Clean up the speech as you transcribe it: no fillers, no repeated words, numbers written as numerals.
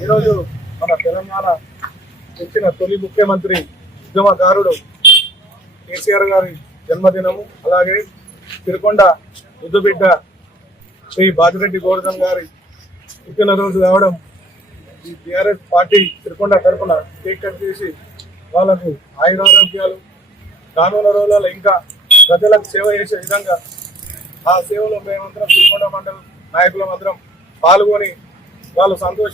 ఈరోజు మన తెలంగాణ తెచ్చిన తొలి ముఖ్యమంత్రి ఉద్యమకారుడు కేసీఆర్ గారి జన్మదినము. అలాగే తిరుకొండ ముద్దుబిడ్డ శ్రీ బాజిరెడ్డి గోవర్ధన్ గారి పుట్టినరోజు కావడం ఈ టీఆర్ఎస్ పార్టీ తిరుకొండ తరఫున కేక్ కట్ చేసి వాళ్ళకు ఆయురారోగ్యాలు రానున్న రోజులలో ఇంకా ప్రజలకు సేవ చేసే విధంగా ఆ సేవలో మేమందరం తిరుకొండ మండలం నాయకుల మందరం పాల్గొని వాళ్ళు సంతోష